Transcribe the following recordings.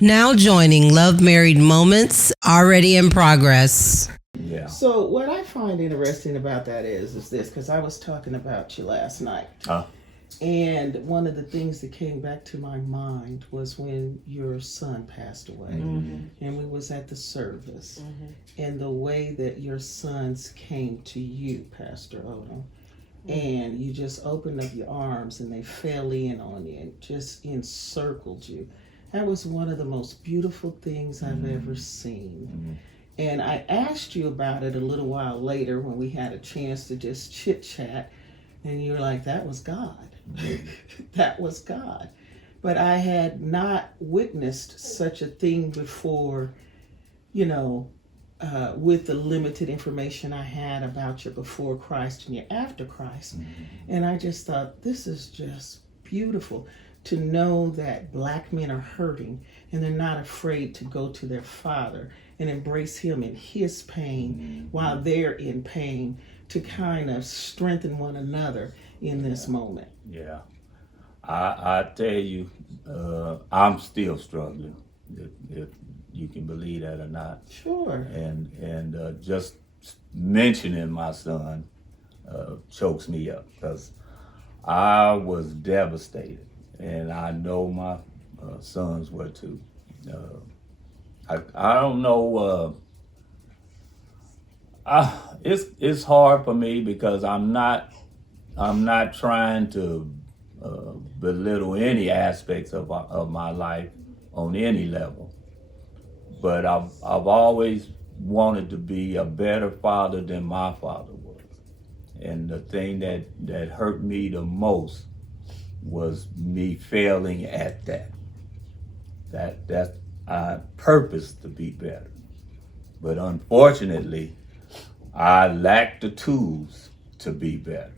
Now joining Love Married Moments, already in progress. Yeah. So what I find interesting about that is this, because I was talking about you last night. And one of the things that came back to my mind was when your son passed away, and we was at the service, and the way that your sons came to you, Pastor Odum, and you just opened up your arms and they fell in on you and just encircled you. That was one of the most beautiful things I've ever seen. And I asked you about it a little while later when we had a chance to just chit chat, and you were like, that was God. That was God. But I had not witnessed such a thing before, with the limited information I had about you before Christ and you after Christ. And I just thought, this is just beautiful to know that black men are hurting and they're not afraid to go to their father and embrace him in his pain while they're in pain, to kind of strengthen one another in this moment. Yeah. I tell you, I'm still struggling, if you can believe that or not. Sure. And just mentioning my son chokes me up, because I was devastated, and I know my sons were too. I don't know. It's hard for me because I'm not trying to belittle any aspects of my life on any level, but I've always wanted to be a better father than my father was, and the thing that hurt me the most was me failing at that. I purposed to be better, but unfortunately, I lacked the tools to be better.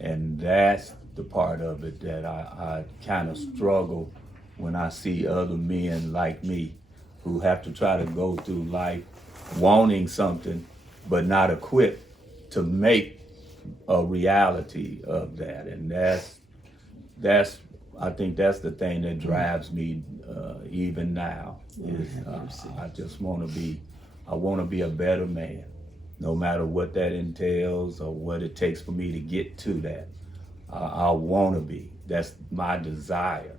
And that's the part of it that I kind of struggle when I see other men like me who have to try to go through life wanting something but not equipped to make a reality of that. And I think that's the thing that drives me even now. I just want to be a better man, no matter what that entails or what it takes for me to get to that. I want to be. That's my desire.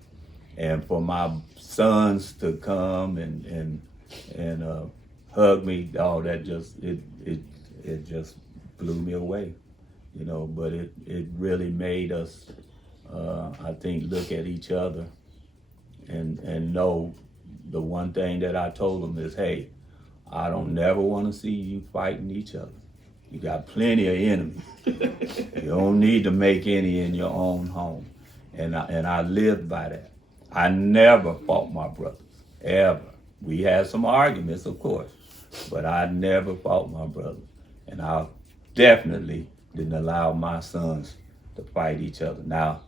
And for my sons to come and hug me, that just it just blew me away, But it really made us, I think, look at each other and know the one thing that I told them is, hey, I don't never want to see you fighting each other. You got plenty of enemies. You don't need to make any in your own home. And I lived by that. I never fought my brothers, ever. We had some arguments, of course, but I never fought my brothers. And I definitely didn't allow my sons to fight each other. Now,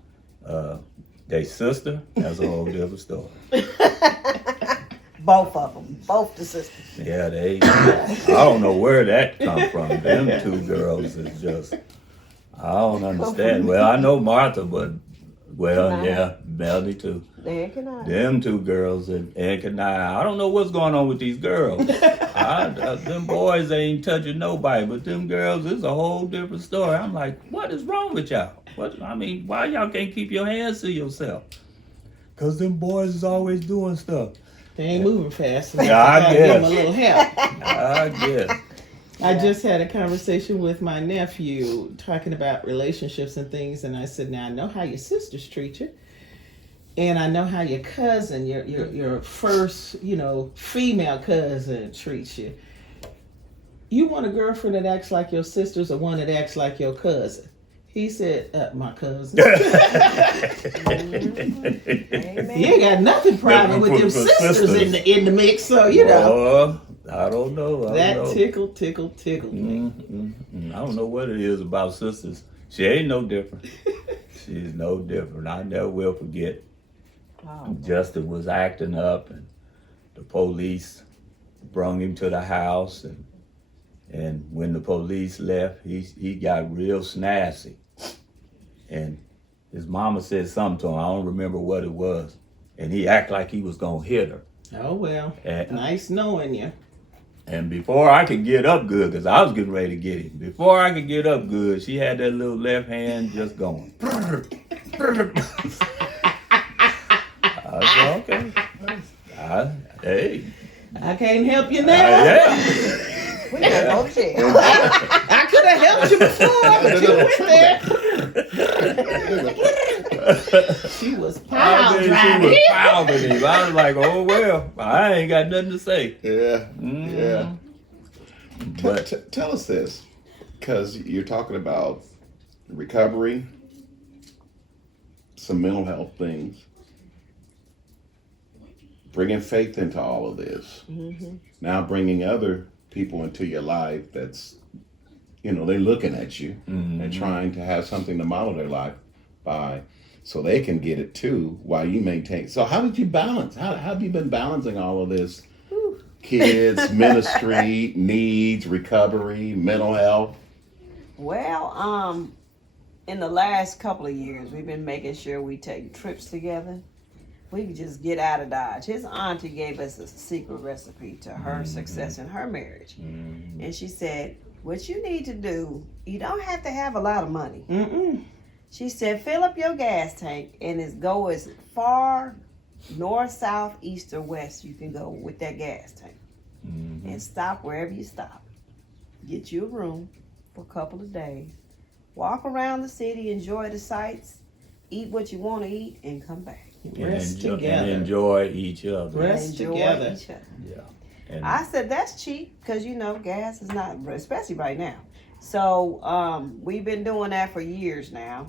they sister, that's a whole different story. Both of them, both the sisters. Yeah, I don't know where that come from. Them two girls is just, I don't understand. Well, I know Martha, but, yeah, Melanie too. Them two girls and Kanai. I don't know what's going on with these girls. Them boys ain't touching nobody, but them girls is a whole different story. I'm like, what is wrong with y'all? Why y'all can't keep your hands to yourself? Because them boys is always doing stuff. They ain't moving fast enough. Yeah, I Give them guess. a little help. I guess. I just had a conversation with my nephew talking about relationships and things, and I said, now I know how your sisters treat you, and I know how your cousin, your first, female cousin treats you. You want a girlfriend that acts like your sisters or one that acts like your cousin? He said, my cousin. You ain't got nothing private with them sisters in the mix, so I don't know. Tickled me. I don't know what it is about sisters. She ain't no different. She's no different. I never will forget. Justin was acting up, and the police brought him to the house, and when the police left, he got real snazzy. And his mama said something to him. I don't remember what it was. and he act like he was gonna hit her. Oh, well. And, Nice knowing you. and before I could get up good, because I was getting ready to get him, before I could get up good, she had that little left hand just going. I said, okay. Hey. I can't help you now. Yeah. We gotta go to jail. I could have helped you before, but you went there. She was pile She driving. was pounding him. I was like, oh well, I ain't got nothing to say. Yeah, Mm. yeah. But Tell us this, because you're talking about recovery, some mental health things, bringing faith into all of this. Now bringing other people into your life that's, they're looking at you and trying to have something to model their life by, so they can get it too while you maintain. So how did you balance? How have you been balancing all of this? Kids, ministry, needs, recovery, mental health. Well, in the last couple of years, we've been making sure we take trips together. We could just get out of Dodge. His auntie gave us a secret recipe to her success in her marriage. And she said, what you need to do, you don't have to have a lot of money. She said, fill up your gas tank and go as far north, south, east, or west you can go with that gas tank. And stop wherever you stop. Get you a room for a couple of days. Walk around the city, enjoy the sights, eat what you want to eat, and come back. Rest and together. enjoy each other. Rest Enjoy together. each other. Yeah. And I said that's cheap because gas is not, especially right now. So we've been doing that for years now,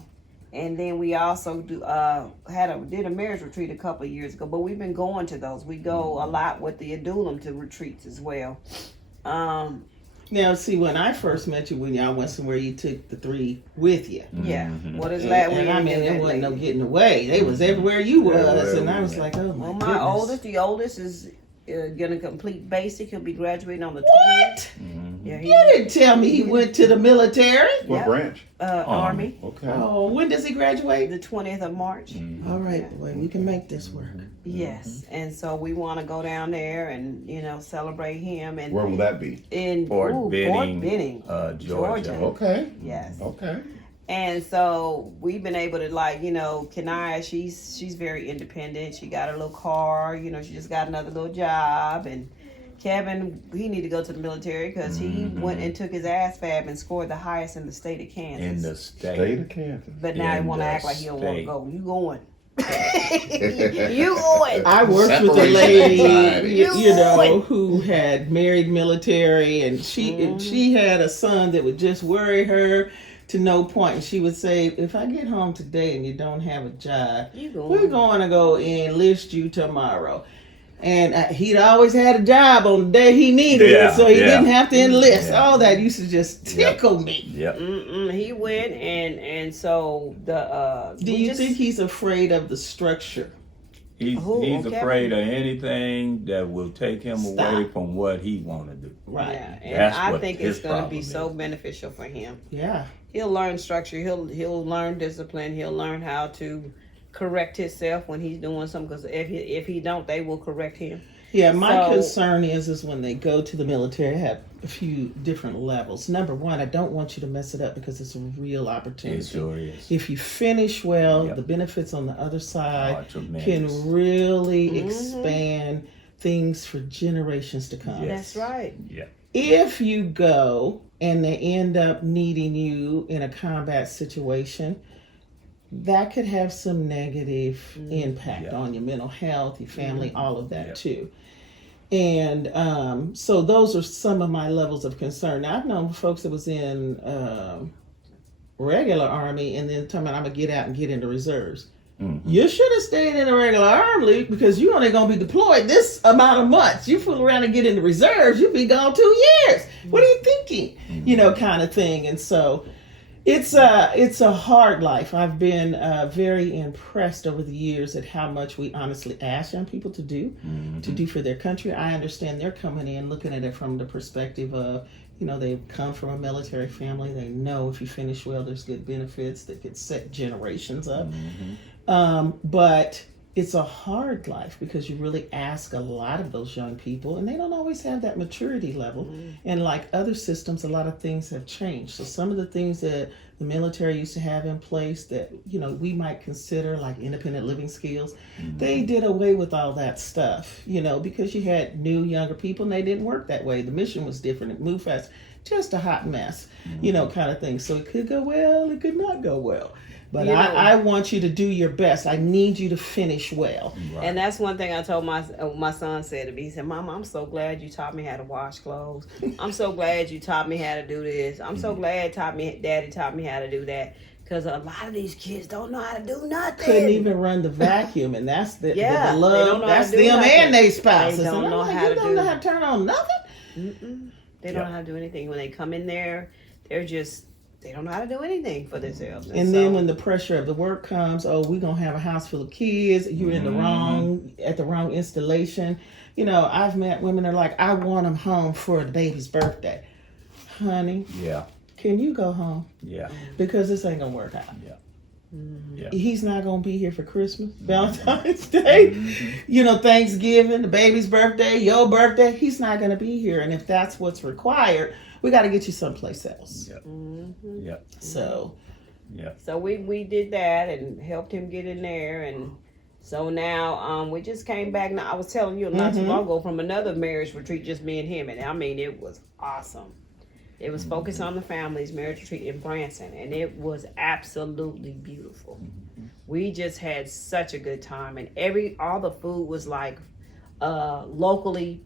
and then we also did a marriage retreat a couple of years ago. But we've been going to those. We go a lot with the Odum to retreats as well. Now, see, when I first met you, when y'all went somewhere, you took the three with you. Yeah. What is And, that? and I mean, there there wasn't no getting away. They was everywhere you was, Everywhere and I we was went. like, oh my Well, goodness. the oldest is gonna complete basic. He'll be graduating on the 20th. What? Yeah, You didn't tell me he went to the military. What Yeah. branch? Army. Okay. Oh, when does he graduate? The 20th of March. All right, boy, we can make this work. Yes, and so we want to go down there and celebrate him and Where will that be? in Fort Benning, Georgia. Georgia. Okay. Yes, Okay. and so we've been able to Kanaya, she's very independent. She got her little car. She just got another little job, and Kevin, he need to go to the military because he went and took his ASVAB and scored the highest in the state of Kansas. In the state. State of Kansas. But now he in want to the act like he don't want to state. go. You going? You going? I worked with a Separation lady, anxiety. you know, who had married military, and she had a son that would just worry her to no point. And she would say, "If I get home today and you don't have a job, You going? we're going to go enlist you tomorrow." And he'd always had a job on the day he needed it, so he didn't have to enlist. Yeah. All that used to just tickle me. Yep. He went, and so the. Do you think he's afraid of the structure? He's okay. afraid of anything that will take him away from what he want to do. Right. Yeah, and That's I what think his it's going to be problem so is. beneficial for him. Yeah. He'll learn structure. He'll learn discipline. He'll learn how to correct himself when he's doing something. Because if he don't, they will correct him. Yeah, my So- concern is when they go to the military, I have a few different levels. Number one, I don't want you to mess it up because it's a real opportunity. It sure is. If you finish well, Yep. the benefits on the other side Oh, tremendous. can really expand things for generations to come. Yes. That's right. Yeah. If you go and they end up needing you in a combat situation, that could have some negative impact Yeah. on your mental health, your family, all of that Yeah. too. And so those are some of my levels of concern. Now, I've known folks that was in regular Army and then talking about I'm going to get out and get into reserves. You should have stayed in the regular Army because you only going to be deployed this amount of months. You fool around and get into reserves, you'll be gone 2 years. What are you thinking? Kind of thing. And so it's a hard life. I've been very impressed over the years at how much we honestly ask young people to do for their country. I understand they're coming in looking at it from the perspective of, they've come from a military family. They know if you finish well, there's good benefits that could set generations up. But it's a hard life because you really ask a lot of those young people and they don't always have that maturity level. And like other systems, a lot of things have changed. So some of the things that the military used to have in place that, you know, we might consider like independent living skills, they did away with all that stuff, you know, because you had new younger people and they didn't work that way. The mission was different. It moved fast. Just a hot mess, you know, kind of thing. So it could go well, it could not go well. But You know, I want you to do your best. I need you to finish well. And that's one thing I told my son said to me. He said, "Mama, I'm so glad you taught me how to wash clothes. I'm so glad you taught me how to do this. I'm so glad Daddy taught me how to do that. Because a lot of these kids don't know how to do nothing. Couldn't even run the vacuum, and that's the Yeah, they love. don't know how That's to do them nothing. and they spouses. They don't And I'm know like, how you to don't do- know how to turn on nothing. They don't know how to do anything. When they come in there, they don't know how to do anything for themselves. And then when the pressure of the work comes, oh, we're gonna have a house full of kids. You're in the wrong installation. You know, I've met women that are like, I want them home for the baby's birthday. Honey, Yeah. can you go home? Yeah. Because this ain't gonna work out. Yeah. Yeah. He's not gonna be here for Christmas, Valentine's Day, you know, Thanksgiving, the baby's birthday, your birthday. He's not gonna be here, and if that's what's required, we got to get you someplace else. Yeah. Yeah. So, So we did that and helped him get in there, and so now we just came back. Now I was telling you not too long ago from another marriage retreat, just me and him, and I mean it was awesome. It was focused on the families marriage retreat in Branson, and it was absolutely beautiful. We just had such a good time, and all the food was like locally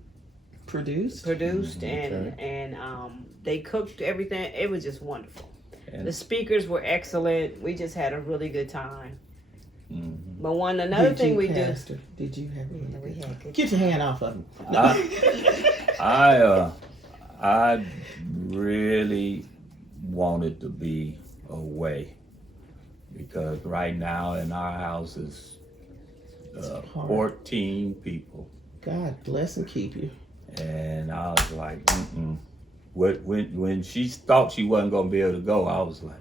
produced. and they cooked everything. It was just wonderful. And- The speakers were excellent. We just had a really good time. Mhm. But another Did thing you, we Pastor, Did you have do, we any? had good. Get your hand off of him. I really wanted to be away because right now in our house is hard. 14 people, God bless and keep you. and I was like, mm-mm. When she thought she wasn't gonna be able to go, I was like,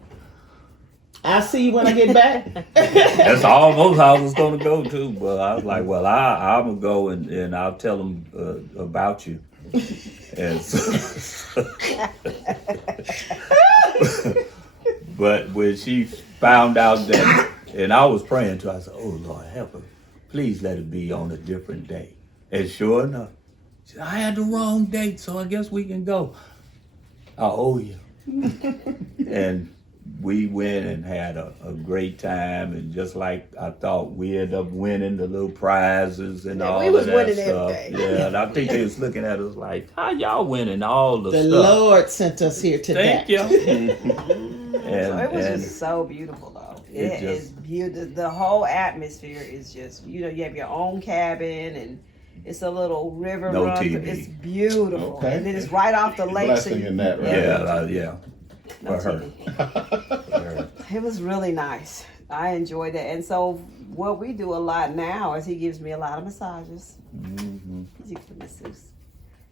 I'll see you when I get back. that's almost how I was gonna go too. But I was like, well, I'm gonna go and I'll tell them about you. And so, but when she found out that, and I was praying to her, I said, oh Lord, help her. Please let it be on a different day. And sure enough, she said, I had the wrong date, so I guess we can go. I owe you. And we went and had a great time, and just like I thought, we ended up winning the little prizes and all we was of that winning stuff. everything. Yeah, and I think they was looking at us like, how y'all winning all the The stuff? Lord sent us here today. Thank you. So it was and just so beautiful, though. It It is beautiful. The whole atmosphere is just, you have your own cabin, and it's a little river No run. TV. It's beautiful, Okay. and then it's right off the lake. Blessing in that, right? yeah, No for her. TV. For her. It was really nice. I enjoyed it, and so what we do a lot now is he gives me a lot of massages. Mhm. He's a masseuse.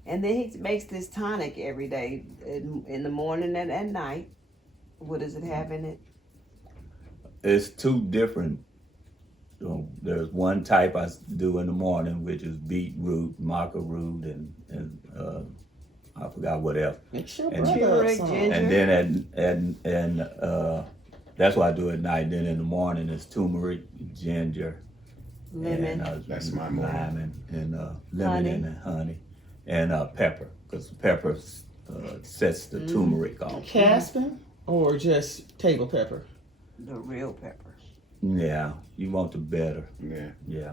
And then he makes this tonic every day in the morning and at night. What does it have in it? It's two different. There's one type I do in the morning, which is beetroot, maca root, and I forgot what else. Make sure And brother turmeric, up some. ginger. And then that's what I do at night. Then in the morning it's turmeric, ginger, Lemon. and That's my morning. lime and lemon Honey. and honey and pepper, because pepper sets the turmeric off. Caspin or just table pepper? The real pepper. Yeah, you want the better. Yeah. Yeah,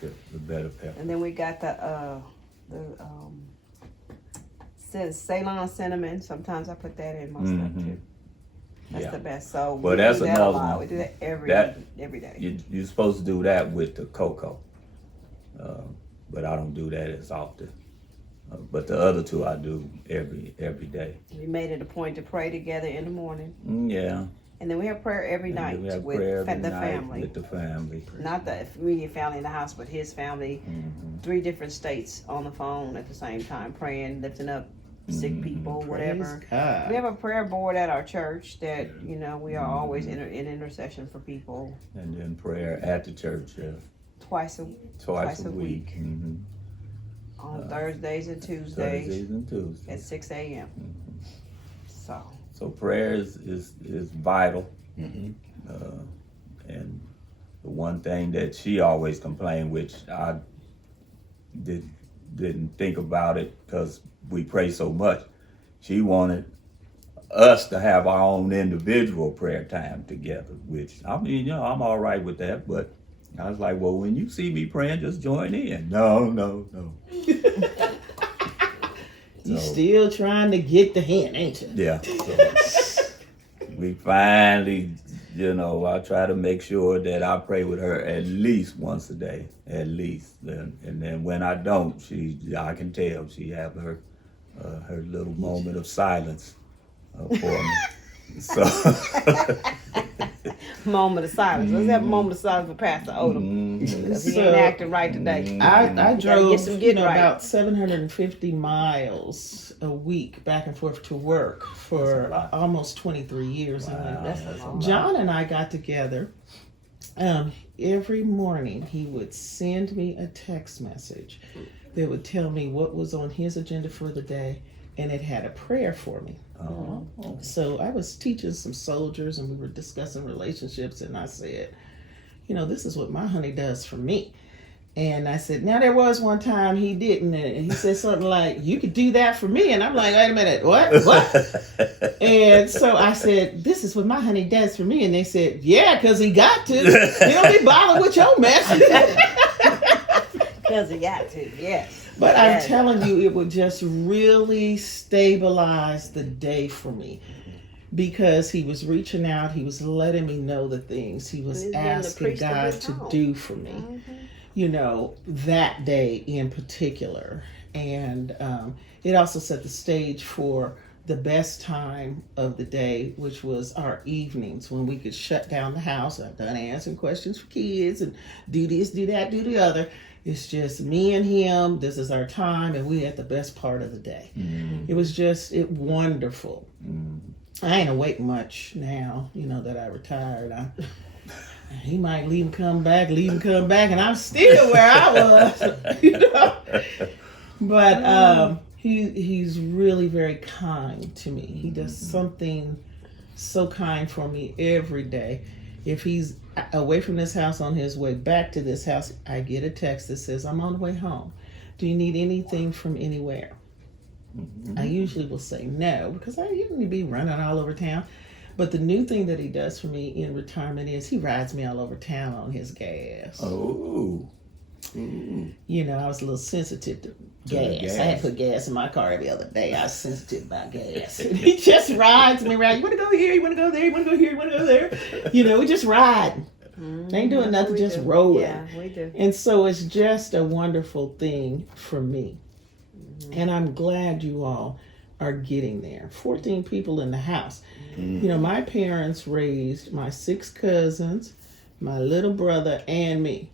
the better pepper. And then we got the Ceylon cinnamon. Sometimes I put that in my stuff too. That's Yeah. the best. So But we that's do that a another lot. one. We do that every day. You're supposed to do that with the cocoa, but I don't do that as often. But the other two I do every day. We made it a point to pray together in the morning, Yeah. and then we have prayer every And night then we have with prayer every the night family. with the family. Not the immediate family in the house, but his family. 3 different states on the phone at the same time, praying, lifting up sick people, whatever. Praise God. We have a prayer board at our church that, we are always in intercession for people. And then prayer at the church twice a week. Mm-hmm. On Thursdays and Tuesdays Thursdays and Tuesdays. at 6 a.m. So prayer is vital. Mm-hmm. And the one thing that she always complained, which I didn't think about it because we pray so much, she wanted us to have our own individual prayer time together, which, I mean, you know, I'm all right with that, but I was like, well, when you see me praying, just join in. No. You still trying to get the hint, ain't you? Yeah. So we finally, you know, I try to make sure that I pray with her at least once a day, at least. And then when I don't, I can tell she have her little moment of silence for me. So Moment of silence. Let's have a moment of silence for Pastor Odum. Because he ain't acting right today. I drove get right. about 750 miles a week back and forth to work for almost 23 years. Wow, That's a long John and I got together. Every morning he would send me a text message that would tell me what was on his agenda for the day, and it had a prayer for me. So I was teaching some soldiers and we were discussing relationships, and I said, you know, this is what my honey does for me. And I said, now there was one time he didn't, and he said something like, you could do that for me. And I'm like, wait a minute, what? And so I said, this is what my honey does for me. And they said, yeah, because he got to. He don't be bothered with your mess. Because he got to, yes. But I'm telling you, it would just really stabilize the day for me, because he was reaching out, he was letting me know the things he was asking God to do for me, you know, that day in particular. And it also set the stage for the best time of the day, which was our evenings when we could shut down the house. I've done answering questions for kids and do this, do that, do the other. It's just me and him. This is our time, and we had the best part of the day. It was just wonderful. I ain't awake much now, you know, that I retired. He might leave and come back, and I'm still where I was, you know. But he's really very kind to me. He does something so kind for me every day. If he's away from this house on his way back to this house, I get a text that says, I'm on the way home. Do you need anything from anywhere? I usually will say no, because I usually be running all over town. But the new thing that he does for me in retirement is he rides me all over town on his gas. Oh. You know, I was a little sensitive to gas. I had to put gas in my car every other day. I was sensitive about gas. And he just rides me around. You want to go here? You want to go there? You want to go here? You want to go there? You know, we just ride. Ain't doing nothing, just rolling. Yeah, we do. And so it's just a wonderful thing for me. And I'm glad you all are getting there. 14 people in the house. You know, my parents raised my 6 cousins, my little brother, and me.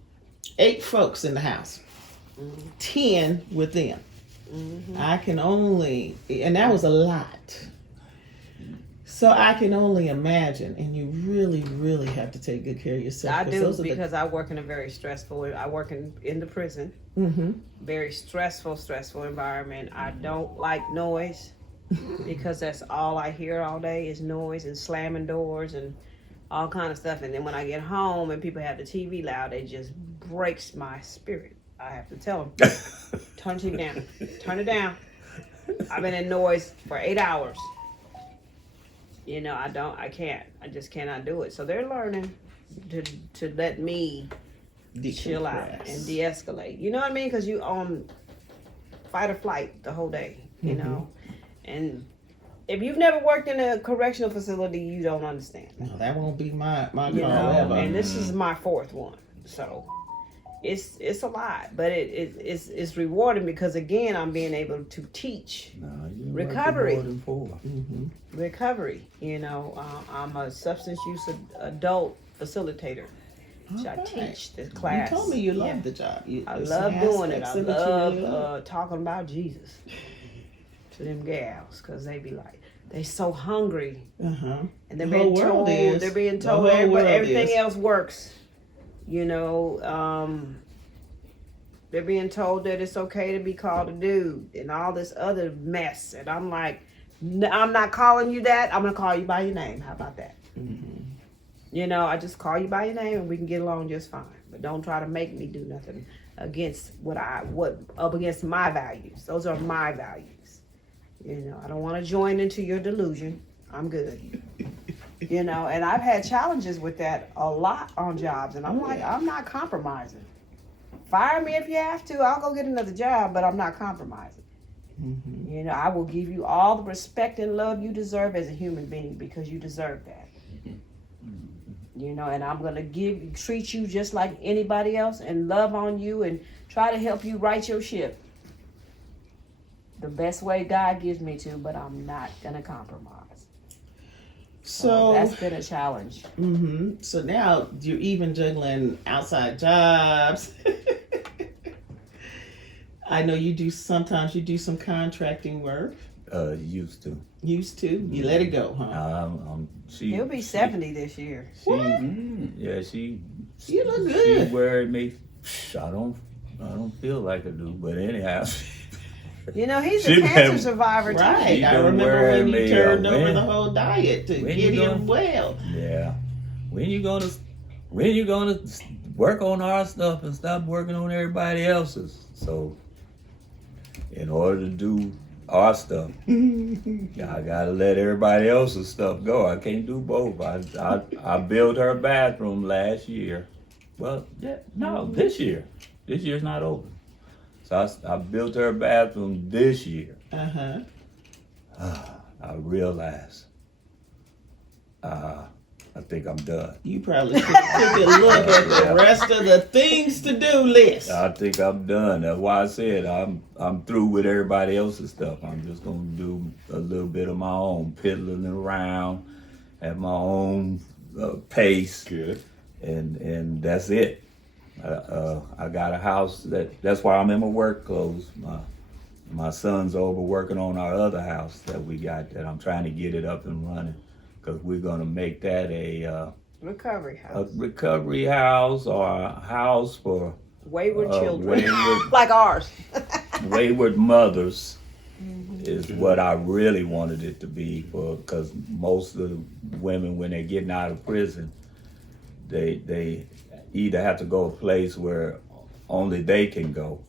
8 folks in the house. 10 with them. I can only, and that was a lot. So I can only imagine, and you really, really have to take good care of yourself. I do, because I work in a very stressful, I work in the prison. Very stressful environment. I don't like noise, because that's all I hear all day is noise and slamming doors and all kind of stuff. And then when I get home and people have the TV loud, it just breaks my spirit. I have to tell them, turn the TV down, turn it down. I've been in noise for 8 hours. You know, I just cannot do it. So they're learning to let me chill out and de-escalate. You know what I mean? Because you fight or flight the whole day, you know? And if you've never worked in a correctional facility, you don't understand. No, that won't be my You know, ever. and this is my 4th one. So it's a lot, but it's rewarding, because again, I'm being able to teach recovery. Recovery. You know, I'm a substance use adult facilitator. So I teach this class. You told me you love the job. I love doing it. I love talking about Jesus to them gals, because they be like, they so hungry, and they're being told everything else works. You know, They're being told that it's okay to be called a dude and all this other mess. And I'm like, I'm not calling you that. I'm going to call you by your name. How about that? Mm-hmm. You know, I just call you by your name and we can get along just fine. But don't try to make me do nothing against up against my values. Those are my values. You know, I don't want to join into your delusion. I'm good. You know, and I've had challenges with that a lot on jobs. And I'm like, I'm not compromising. Fire me if you have to. I'll go get another job, but I'm not compromising. Mm-hmm. You know, I will give you all the respect and love you deserve as a human being because you deserve that. You know, and I'm going to treat you just like anybody else and love on you and try to help you right your ship the best way God gives me to, but I'm not going to compromise. So that's been a challenge. Mm-hmm. So now you're even juggling outside jobs. I know sometimes you do some contracting work. Used to. Used to. You let it go, huh? He'll be 70 this year. Yeah, she. You look good. She worried me. I don't feel like I do, but anyhow. You know, he's a cancer survivor too. Right. I remember when you turned over the whole diet to get him well. Yeah. When you gonna work on our stuff and stop working on everybody else's? So, in order to do our stuff, I gotta let everybody else's stuff go. I can't do both. I built her bathroom last year. Well, this year. This year's not over. So I built her bathroom this year. Uh-huh. I realized I think I'm done. You probably took a look at the rest of the things to do list. I think I'm done. That's why I said I'm through with everybody else's stuff. I'm just gonna do a little bit of my own, piddling around at my own pace. Good. And that's it. I got a house that's why I'm in my work clothes. My son's over working on our other house that we got that I'm trying to get it up and running because we're gonna make that a recovery house. A recovery house or a house for wayward children, like ours. Wayward mothers is what I really wanted it to be for, because most of the women when they're getting out of prison, they either have to go a place where only they can go.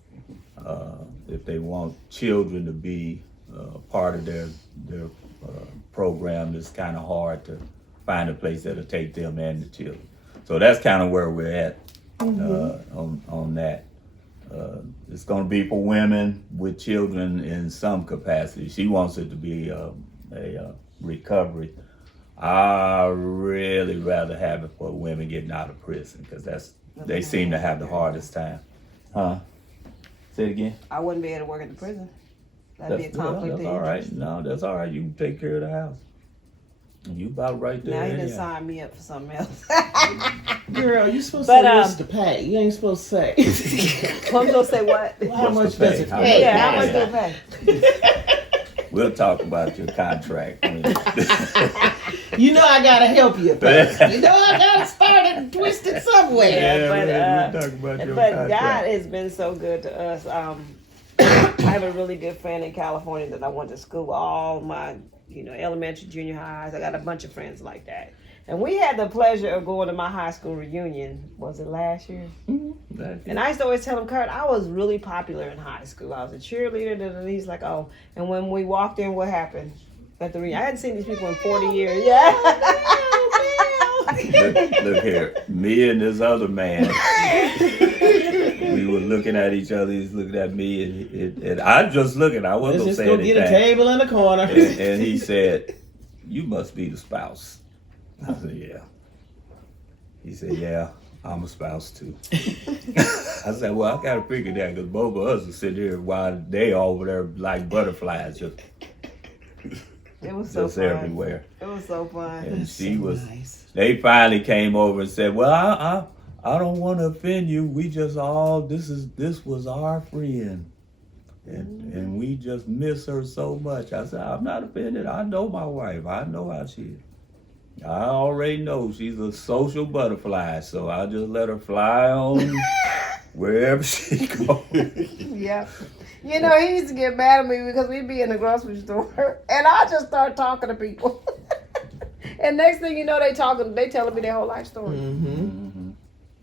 If they want children to be part of their program, it's kind of hard to find a place that'll take them and the children. So that's kind of where we're at on that. It's going to be for women with children in some capacity. She wants it to be a recovery. I really rather have it for women getting out of prison because they seem to have the hardest time. Huh? Say it again. I wouldn't be able to work at the prison. That'd be a conflict. That's all right. No, that's all right. You can take care of the house. You about right there. Now you done signed me up for something else. Girl, you supposed to say what's the pay. You ain't supposed to say. Well, I'm supposed to say what? Well, how much does it pay? Yeah, how much does it pay? We'll talk about your contract. You know I gotta help you, folks. You know I gotta start it and twist it somewhere. Yeah, we'll talk about your contract. God has been so good to us. I have a really good friend in California that I went to school all my, elementary, junior highs. I got a bunch of friends like that. And we had the pleasure of going to my high school reunion. Was it last year? Mm-hmm. And I used to always tell him, Kurt, I was really popular in high school. I was a cheerleader. And he's like, oh. And when we walked in, what happened at the reunion? I hadn't seen these people in 40 years. Yeah. Look here. Me and this other man, we were looking at each other. He's looking at me, and I just looking. I wasn't going to say anything. Let's just go get a table in the corner. And he said, you must be the spouse. I said, yeah. He said, yeah, I'm a spouse too. I said, well, I got to figure that because both of us are sitting here while they over there like butterflies just everywhere. It was so fun. And That's she so was, nice. They finally came over and said, well, I don't want to offend you. We just this was our friend. And we just miss her so much. I said, I'm not offended. I know my wife. I know how she is. I already know she's a social butterfly, so I just let her fly on wherever she goes. Yeah. You know, he used to get mad at me because we'd be in the grocery store and I just start talking to people. And next thing you know, they telling me their whole life story. Mm-hmm.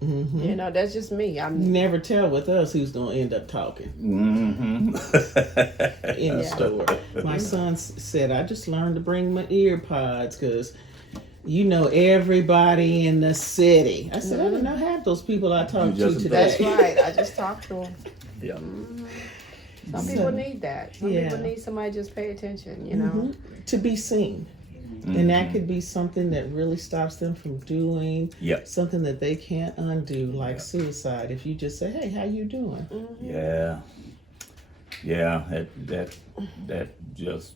Mm-hmm. You know, that's just me. You never tell with us who's gonna end up talking in the store. My son said, "I just learned to bring my ear pods because you know everybody in the city." I said, "I don't know half those people I talked to today." That's right. I just talked to them. Yeah. Some people need that. Some people need somebody to just pay attention, you know. To be seen. And that could be something that really stops them from doing something that they can't undo, like suicide. If you just say, "Hey, how you doing?" Yeah. That just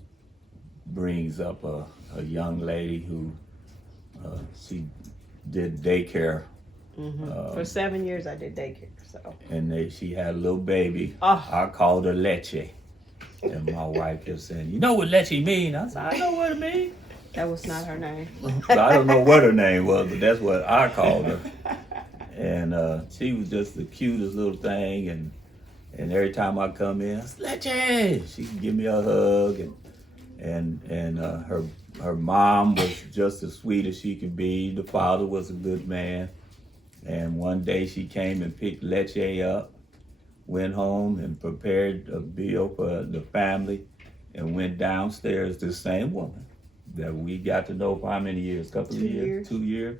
brings up a young lady who she did daycare. For 7 years, I did daycare. So. And she had a little baby. Oh. I called her Leche. And my wife kept saying, "You know what Leche mean?" I said, "I know what it means." That was not her name. So I don't know what her name was, but that's what I called her. And she was just the cutest little thing. And every time I come in, I said, "Leche!" She'd give me a hug. And her mom was just as sweet as she could be. The father was a good man. And one day she came and picked Leche up, went home and prepared a meal for the family, and went downstairs. The same woman that we got to know for how many years? Couple of years? 2 years.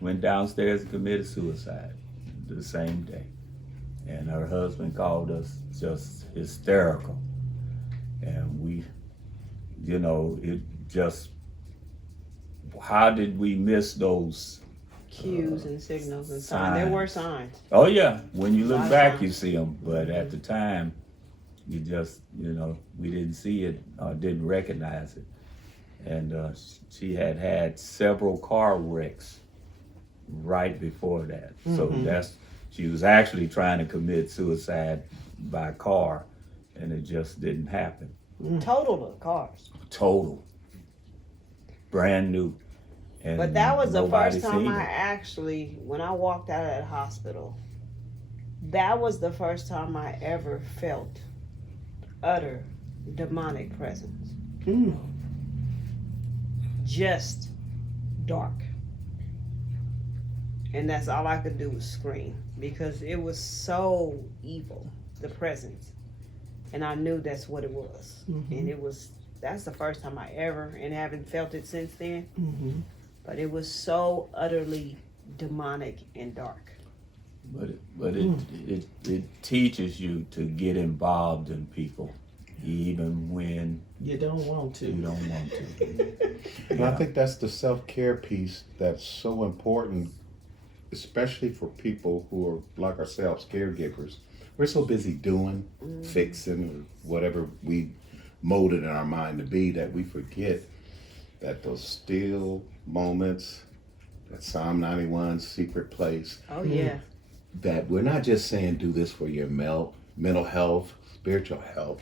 Went downstairs and committed suicide the same day. And her husband called us just hysterical. And we, you know, it just, how did we miss those cues and signals and signs? There were signs. Oh yeah, when you look back you see them, but at the time you just, you know, we didn't see it or didn't recognize it. And she had several car wrecks right before that. So she was actually trying to commit suicide by car, and it just didn't happen. Total of cars. Total. Brand new. And but that was the first time seen I it. actually, when I walked out of that hospital, that was the first time I ever felt utter demonic presence. Just dark. And that's all I could do was scream because it was so evil, the presence. And I knew that's what it was. And that's the first time I ever, and haven't felt it since then. But it was so utterly demonic and dark. But it teaches you to get involved in people, even when you don't want to. You don't want to. And I think that's the self-care piece that's so important, especially for people who are like ourselves, caregivers. We're so busy doing, fixing, or whatever we molded in our mind to be, that we forget that those still moments, that Psalm 91 secret place. Oh yeah. That we're not just saying do this for your mental health, spiritual health.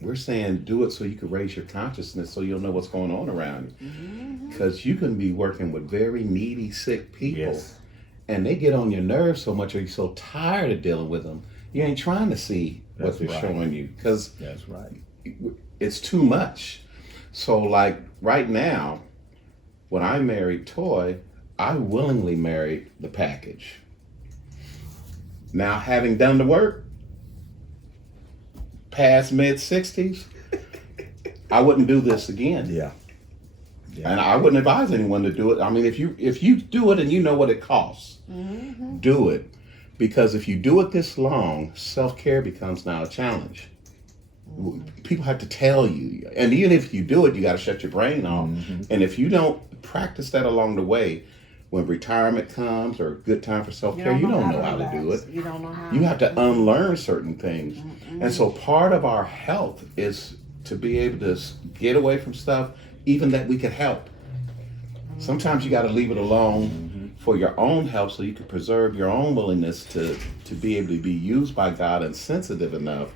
We're saying do it so you can raise your consciousness so you'll know what's going on around you. Because you can be working with very needy, sick people, and they get on your nerves so much, or you're so tired of dealing with them, you ain't trying to see what they're showing you, because that's right. It's too much. So like right now, when I married Toi, I willingly married the package. Now, having done the work, past mid-60s, I wouldn't do this again. Yeah. And I wouldn't advise anyone to do it. I mean, if you do it and you know what it costs, do it. Because if you do it this long, self-care becomes now a challenge. People have to tell you. And even if you do it, you got to shut your brain off. And if you don't practice that along the way, when retirement comes or a good time for self-care, you don't know how to do it. You don't know how. You have to unlearn certain things. And so part of our health is to be able to get away from stuff, even that we could help. Sometimes you got to leave it alone for your own health so you can preserve your own willingness to be able to be used by God and sensitive enough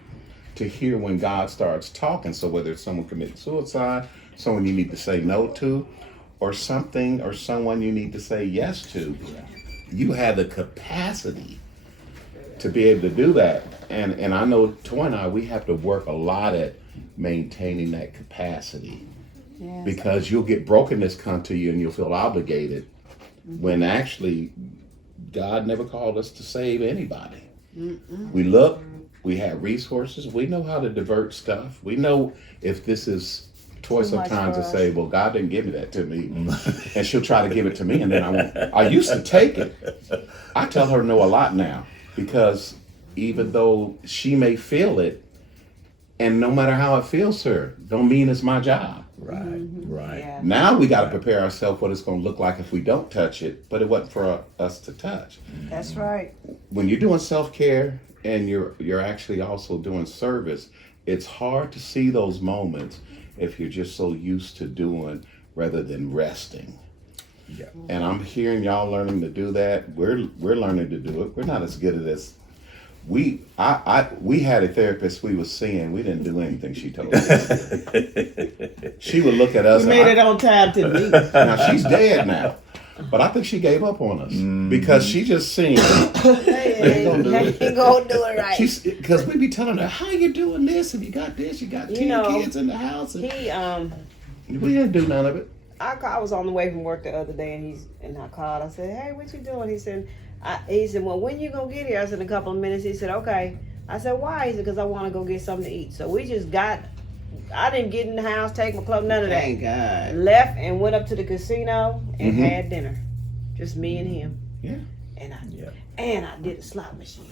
to hear when God starts talking. So whether it's someone committing suicide, someone you need to say no to, or something or someone you need to say yes to, you have the capacity to be able to do that. And I know Toi and I, we have to work a lot at maintaining that capacity. Yes. Because you'll get brokenness come to you and you'll feel obligated when actually God never called us to save anybody. We look, we have resources, we know how to divert stuff. We know if this is Toi sometimes to say, well, God didn't give me that to me. And she'll try to give it to me and then I won't. I used to take it. I tell her no a lot now because even though she may feel it, and no matter how it feels her, don't mean it's my job. Right. Yeah. Now we got to prepare ourselves what it's going to look like if we don't touch it, but it wasn't for us to touch. That's right. When you're doing self-care and you're actually also doing service, it's hard to see those moments if you're just so used to doing rather than resting. Yeah. And I'm hearing y'all learning to do that. We're learning to do it. We're not as good at this. We had a therapist we was seeing. We didn't do anything she told us. She would look at us. You made it on time to me. Now she's dead now, but I think she gave up on us because she just seen. Hey, gonna do it. ain't gonna do it right. She's because we be telling her how you doing this and you got this, you got 10 know, kids in the house. And He we didn't do none of it. I was on the way from work the other day, and I called. I said, "Hey, what you doing?" He said, "Well, when you gonna get here?" I said, "In a couple of minutes." He said, "Okay." I said, "Why?" He said, "Because I want to go get something to eat." So we just got. I didn't get in the house, take my clothes, none of that. Thank God. Left and went up to the casino and had dinner, just me and him. Yeah. And I did a slot machine.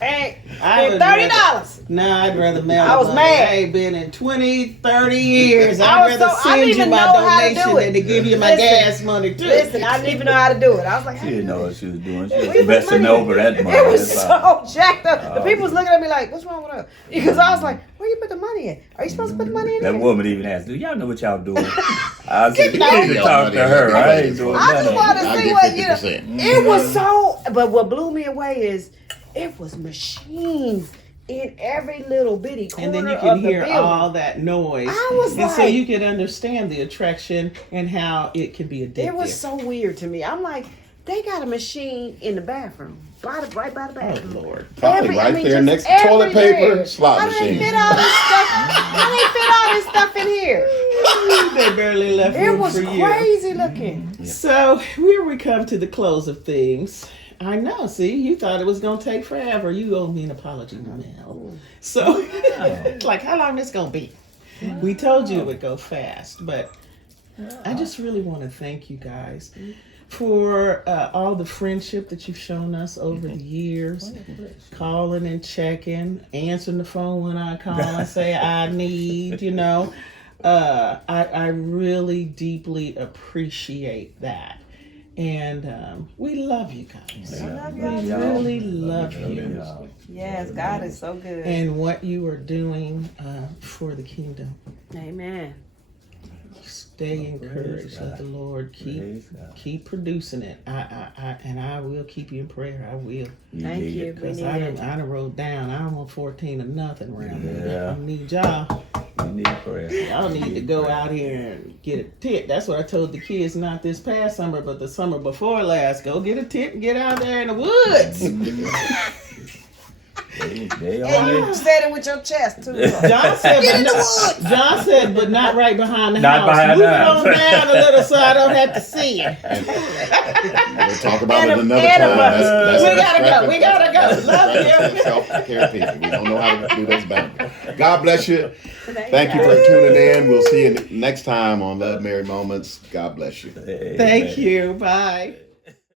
Hey, I would $30. No, I'd rather mail. I was money. mad. I ain't been in 20, 30 years. I I'd was rather so- I didn't send you even my know how to do donation it. than to give you my Listen, gas money too. Listen, I didn't even know how to do it. I was like, She didn't know what she was doing. She Where was you put investing money? over that money. It was That's so all. jacked up. The people was looking at me like, "What's wrong with her?" Because I was like, "Where you put the money at? Are you supposed to put the money in That there?" woman even asked, "Do y'all know what y'all doing?" I said, "You out need to here. talk to her. I ain't doing I just nothing." wanted to I see get what you 50%. It was so. But what blew me away is it was machines in every little bitty corner And then you of can the hear building. all that noise. I was and so like- you can understand the attraction and how it can be addictive. It was so weird to me. I'm like, they got a machine in the bathroom, right by the Oh bathroom. Lord. Probably right there just next to toilet everywhere. paper, slot How do they machine. fit all this stuff? How they fit all this stuff in here? They barely left It room was for you. crazy looking. So here we come to the close of things. I know. See, you thought it was gonna take forever. You owe me an apology, Mel. So, like, how long this gonna be? We told you it would go fast, but I just really want to thank you guys for all the friendship that you've shown us over the years, calling and checking, answering the phone when I call and say I need, you know. I really deeply appreciate that. And we love you guys. I love We y'all. really love you. Yes, God is so good. And what you are doing for the kingdom. Amen. Stay encouraged. Let the Lord keep producing it. I will keep you in prayer. I will. Thank you. We Because need I it. done wrote down, I don't want 14 or nothing around here. Yeah. I need y'all. You need prayer. Y'all need to go out here and get a tent. That's what I told the kids, not this past summer, but the summer before last. Go get a tent and get out there in the woods. They And only you said it with your chest too. John said, Get in the but John said, but not right behind the Not house. behind Move the it house. on down a little so I don't have to see it. We'll talk about it And another and time. That's we gotta go. We gotta go. That's Love disrespectful you. to self-care people. We don't know how to do those boundaries. God bless you. Thank you God. for tuning in. We'll see you next time on Love Married Moments. God bless you. Thank you. Bye.